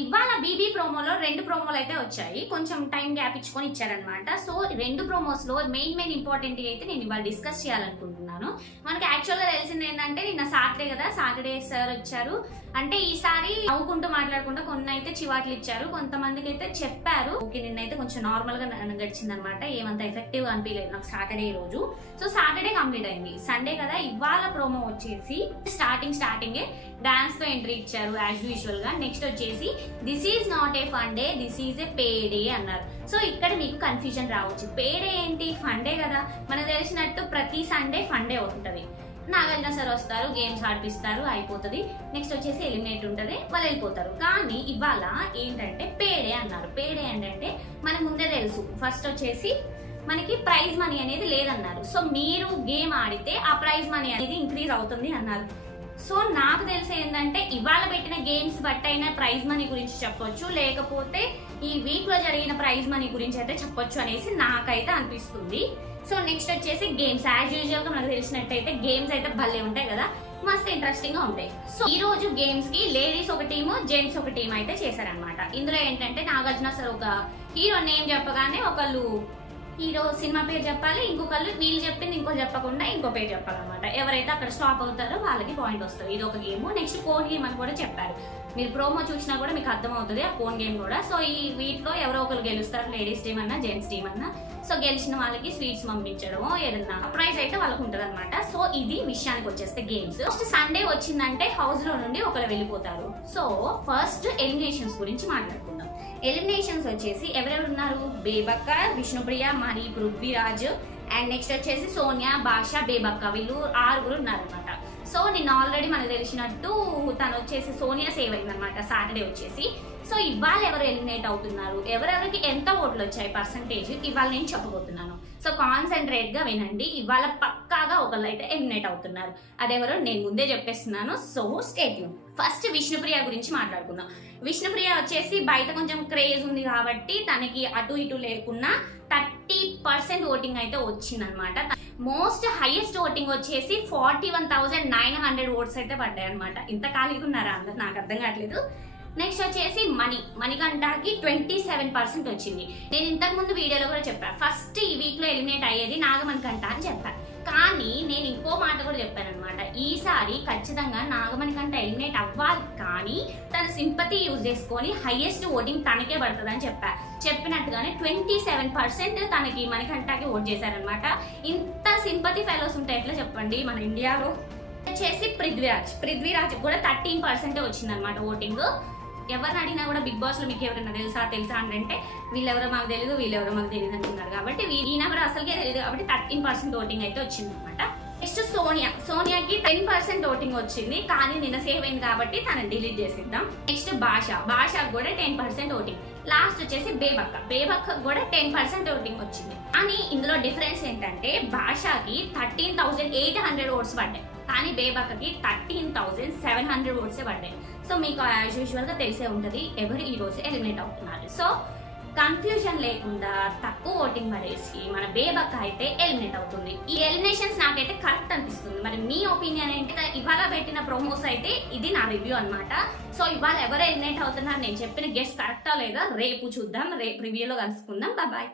ఇవాళ బీబీ ప్రోమోలో 2 ప్రోమోలు అయితే వచ్చాయి. కొంచెం టైం గ్యాప్ ఇచ్చుకొని ఇచ్చారనమాట. సో 2 ప్రోమోస్ లో మెయిన్ ఇంపార్టెంట్ అయితే నేను ఇవాళ డిస్కస్ చేయాలనుకుంటున్నాను. మనకి యాక్చువల్ గా తెలిసింది ఏంటంటే నిన్న సాటర్డే కదా, సాటర్డే సార్ వచ్చారు. అంటే ఈసారి నవ్వుకుంటూ మాట్లాడుకుంటూ కొన్ని అయితే చివాట్లు ఇచ్చారు, కొంతమందికి అయితే చెప్పారు. ఓకే, నిన్నైతే కొంచెం నార్మల్ గా గడిచింది అనమాట. ఏమంత ఎఫెక్టివ్ అనిపించలేదు నాకు సాటర్డే రోజు. సో సాటర్డే కంప్లీట్ అయింది. సండే కదా, ఇవాళ ప్రోమో వచ్చేసి స్టార్టింగే డాన్స్ తో ఎంట్రీ ఇచ్చారు యాజ్ యూజువల్ గా. నెక్స్ట్ వచ్చేసి this is not a fun day, this is a pay day అన్నారు. సో ఇక్కడ మీకు కన్ఫ్యూజన్ రావచ్చు, పే డే ఏంటి, ఫన్ డే కదా. మనకు తెలిసినట్టు ప్రతి సండే ఫన్ డే ఉంటది. నాగార్జున సార్ వస్తారు, గేమ్స్ ఆడిపిస్తారు, అయిపోతుంది. నెక్స్ట్ వచ్చేసి ఎలిమినేట్ ఉంటది, వాళ్ళు వెళ్ళిపోతారు. కానీ ఇవాళ ఏంటంటే పే డే అన్నారు. పే డే ఏంటంటే మనకు ముందే తెలుసు, ఫస్ట్ వచ్చేసి మనకి ప్రైజ్ మనీ అనేది లేదన్నారు. సో మీరు గేమ్ ఆడితే ఆ ప్రైజ్ మనీ అనేది ఇంక్రీజ్ అవుతుంది అన్నారు. సో నాకు తెలిసి ఏంటంటే ఇవాళ పెట్టిన గేమ్స్ బట్టి అయినా ప్రైజ్ మనీ గురించి చెప్పొచ్చు, లేకపోతే ఈ వీక్ లో జరిగిన ప్రైజ్ మనీ గురించి అయితే చెప్పొచ్చు అనేసి నాకైతే అనిపిస్తుంది. సో నెక్స్ట్ వచ్చేసి గేమ్స్ యాజ్ యూజువల్ గా మనకు తెలిసినట్టయితే గేమ్స్ అయితే భలే ఉంటాయి కదా, మస్తు ఇంట్రెస్టింగ్ గా ఉంటాయి. సో ఈ రోజు గేమ్స్ కి లేడీస్ ఒక టీము, జెంట్స్ ఒక టీం అయితే చేశారనమాట. ఇందులో ఏంటంటే నాగార్జున సార్ ఒక హీరో నేమ్ చెప్పగానే ఒకళ్ళు హీరో సినిమా పేరు చెప్పాలి, ఇంకొకళ్ళు వీళ్ళు చెప్పింది ఇంకో చెప్పకుండా ఇంకో పేరు చెప్పాలన్నమాట. ఎవరైతే అక్కడ స్టాప్ అవుతారో వాళ్ళకి పాయింట్ వస్తుంది. ఇది ఒక గేమ్. నెక్స్ట్ కోన్ గేమ్ అని కూడా చెప్పారు. మీరు ప్రోమో చూసినా కూడా మీకు అర్థమవుతుంది ఆ కోన్ గేమ్ కూడా. సో ఈ వీటిలో ఎవరో ఒకరు గెలుస్తారు, లేడీస్ టీం అన్నా జెంట్స్ టీం అన్నా. సో గెలిచిన వాళ్ళకి స్వీట్స్ పంపించడమో ఏదన్నా ప్రైజ్ అయితే వాళ్ళకు ఉంటది అనమాట. సో ఇది విషయానికి వచ్చేస్తే గేమ్స్. ఫస్ట్ సండే వచ్చిందంటే హౌస్ లో నుండి ఒకరు వెళ్ళిపోతారు. సో ఫస్ట్ ఎలిమినేషన్స్ గురించి మాట్లాడుకుందాం. ఎలిమినేషన్స్ వచ్చేసి ఎవరెవరు ఉన్నారు, బేబక్క, విష్ణుప్రియ, మరి పృథ్వీరాజ్ అండ్ నెక్స్ట్ వచ్చేసి సోనియా, భాష, బేబక్క, వీళ్ళు 6 ఉన్నారనమాట. సో నిన్న ఆల్రెడీ మనకు తెలిసినట్టు తను వచ్చేసి సోనియా సేవ్ అయింది అనమాట సాటర్డే వచ్చేసి. సో ఇవాళ ఎవరు ఎలిమినేట్ అవుతున్నారు, ఎవరెవరికి ఎంత ఓట్లు వచ్చాయి పర్సంటేజ్, ఇవాళ నేను చెప్పబోతున్నాను. సో కాన్సన్ట్రేట్ గా వినండి. ఇవాళ పక్కాగా ఒకళ్ళు అయితే ఎలిమినేట్ అవుతున్నారు. అదెవరో నేను ముందే చెప్పేస్తున్నాను. So stay tune. First Vishnupriya గురించి మాట్లాడుకుందాం. విష్ణుప్రియ వచ్చేసి బయట కొంచెం క్రేజ్ ఉంది కాబట్టి తనకి అటు ఇటు లేకున్నా 30% ఓటింగ్ అయితే వచ్చిందనమాట. మోస్ట్ హైయెస్ట్ ఓటింగ్ వచ్చేసి 41,900 ఓట్స్ అయితే పడ్డాయి అనమాట. ఇంత ఖాళీగా ఉన్నారా అందరు, నాకు అర్థం కావట్లేదు. నెక్స్ట్ వచ్చేసి మణికంఠకి 27% వచ్చింది. నేను ఇంతకు ముందు వీడియోలో కూడా చెప్పాను, ఫస్ట్ ఈ వీక్ లో ఎలిమినేట్ అయ్యేది నాగమణికంఠ అని చెప్పాను. కానీ నేను ఇంకో మాట కూడా చెప్పాను అనమాట, ఈసారి ఖచ్చితంగా నాగమణికంఠ ఎలిమినేట్ అవ్వాలి, కానీ తన సింపతి యూజ్ చేసుకొని హైయెస్ట్ ఓటింగ్ తనకే పడుతుంది అని చెప్పినట్టుగానే 27% తనకి మణికంఠకి ఓట్ చేశారనమాట. ఇంత సింపతి ఫెలోస్ ఉంటే ఎట్లా చెప్పండి మన ఇండియాలో. వచ్చేసి పృథ్వీరాజ్ కూడా 13% వచ్చింది అనమాట ఓటింగ్. ఎవరిని అడిగినా కూడా బిగ్ బాస్ లో మీకు ఎవరైనా తెలుసా అంటే వీళ్ళెవరో మాకు తెలియదు, వీళ్ళెవరో మాకు తెలియదు అంటున్నారు. కాబట్టి ఈయన కూడా అసలుకే తెలియదు కాబట్టి 13% ఓటింగ్ అయితే వచ్చింది అనమాట. నెక్స్ట్ సోనియాకి 10% ఓటింగ్ వచ్చింది, కానీ నిన్న సేవ్ అయింది కాబట్టి తనని డిలీట్ చేసిద్దాం. నెక్స్ట్ భాషకు కూడా 10% ఓటింగ్. లాస్ట్ వచ్చేసి బేబక్క కూడా 10% ఓటింగ్ వచ్చింది. కానీ ఇందులో డిఫరెన్స్ ఏంటంటే భాషకి 13,800 ఓట్స్ పడ్డాయి, కానీ బేబక్కకి 13,700 ఓట్సే పడ్డాయి. సో మీకు యాజ్ యూజువల్ గా తెలిసే ఉంటది ఎవరు ఈ రోజు ఎలిమినేట్ అవుతున్నారు. సో కన్ఫ్యూజన్ లేకుండా తక్కువ ఓటింగ్ పడేసి మన బేబక్క అయితే ఎలిమినేట్ అవుతుంది. ఈ ఎలిమినేషన్స్ నాకైతే కరెక్ట్ అనిపిస్తుంది. మరి మీ ఒపీనియన్ ఏంటి? ఇవాళ పెట్టిన ప్రోమోస్ అయితే ఇది నా రివ్యూ అనమాట. సో ఇవాళ ఎవరు ఎలిమినేట్ అవుతున్నారు నేను చెప్పిన గెస్ కరెక్టా లేదా రేపు చూద్దాం, రేపు రివ్యూలో కలుసుకుందాం. బాయ్.